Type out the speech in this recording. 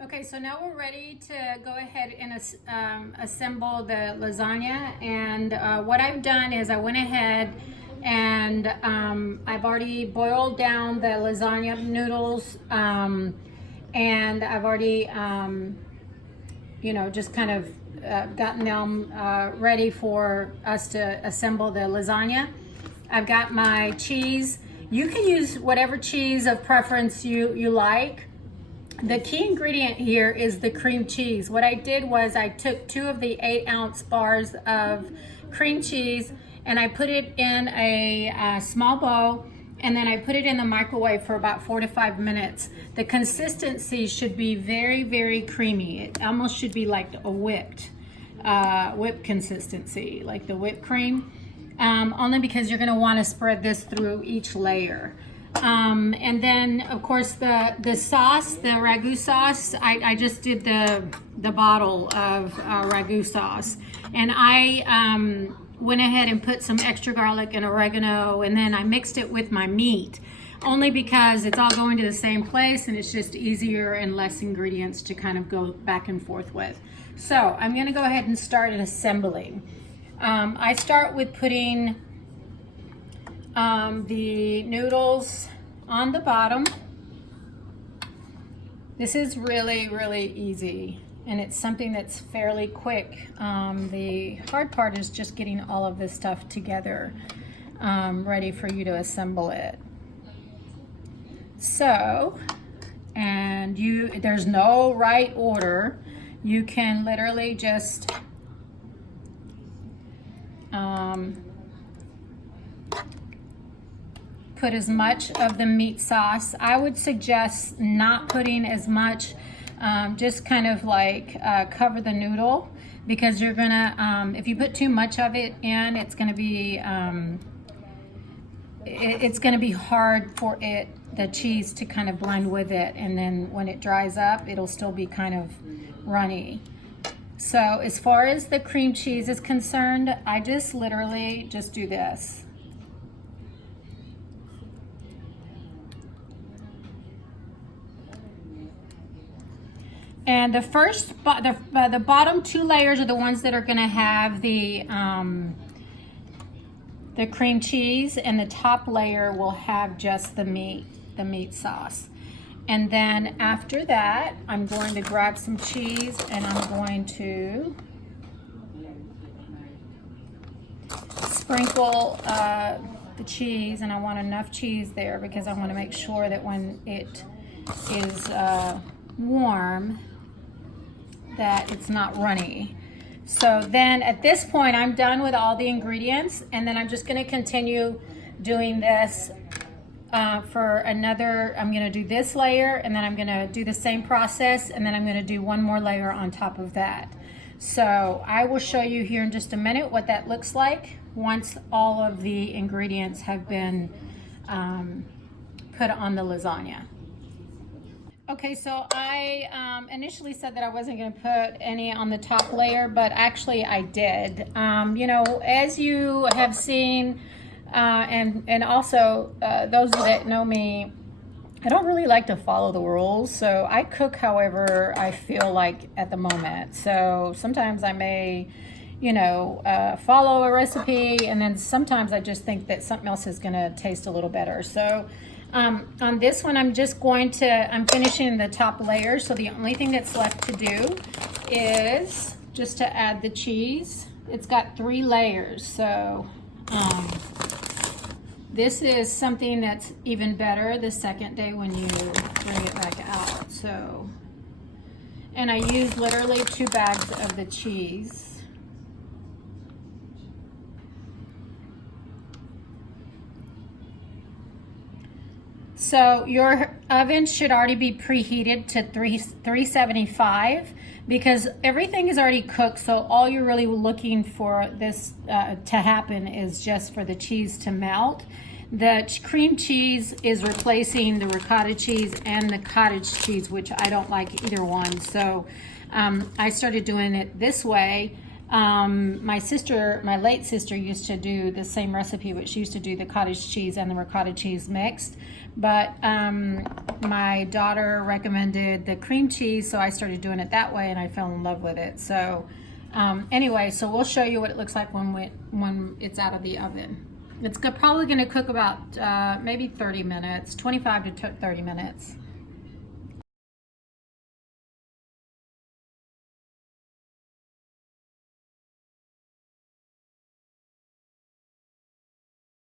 Okay, so now we're ready to go ahead and assemble the lasagna. And what I've done is I went ahead and I've already boiled down the lasagna noodles, and I've already, just kind of gotten them ready for us to assemble the lasagna. I've got my cheese. You can use whatever cheese of preference you like. The key ingredient here is the cream cheese. What I did was I took 2 of the 8-ounce bars of cream cheese and I put it in a small bowl, and then I put it in the microwave for about 4 to 5 minutes. The consistency should be very, very creamy. It almost should be like a whipped consistency, like the whipped cream, only because you're gonna wanna spread this through each layer. And then of course the sauce, the ragu sauce, I just did the bottle of ragu sauce, and I went ahead and put some extra garlic and oregano, and then I mixed it with my meat, only because it's all going to the same place and it's just easier and less ingredients to kind of go back and forth with. So I'm gonna go ahead and start assembling. I start with putting the noodles on the bottom. This is really, really easy, and it's something that's fairly quick. The hard part is just getting all of this stuff together, ready for you to assemble it. So, and there's no right order. You can literally just put as much of the meat sauce. I would suggest not putting as much, just kind of like cover the noodle, because you're gonna, if you put too much of it in, it's gonna be hard for the cheese to kind of blend with it, and then when it dries up, it'll still be kind of runny. So as far as the cream cheese is concerned, I just literally just do this. And the bottom 2 layers are the ones that are going to have the cream cheese, and the top layer will have just the meat sauce. And then after that, I'm going to grab some cheese and I'm going to sprinkle the cheese, and I want enough cheese there because I want to make sure that when it is warm, that it's not runny. So then at this point, I'm done with all the ingredients, and then I'm just gonna continue doing this for another, I'm gonna do this layer, and then I'm gonna do the same process, and then I'm gonna do one more layer on top of that. So I will show you here in just a minute what that looks like once all of the ingredients have been put on the lasagna. Okay, so I initially said that I wasn't going to put any on the top layer, but actually I did. As you have seen, and also those that know me, I don't really like to follow the rules, so I cook however I feel like at the moment. So sometimes I may, follow a recipe, and then sometimes I just think that something else is going to taste a little better. So on this one, I'm finishing the top layer, so the only thing that's left to do is just to add the cheese. It's got 3 layers, so this is something that's even better the second day when you bring it back out. So, and I use literally 2 bags of the cheese. So your oven should already be preheated to 375, because everything is already cooked. So all you're really looking for this to happen is just for the cheese to melt. The cream cheese is replacing the ricotta cheese and the cottage cheese, which I don't like either one. So I started doing it this way. My late sister used to do the same recipe, but she used to do the cottage cheese and the ricotta cheese mixed. But my daughter recommended the cream cheese, so I started doing it that way, and I fell in love with it. So anyway, so we'll show you what it looks like when it's out of the oven. It's probably going to cook about maybe 30 minutes, 25 to 30 minutes.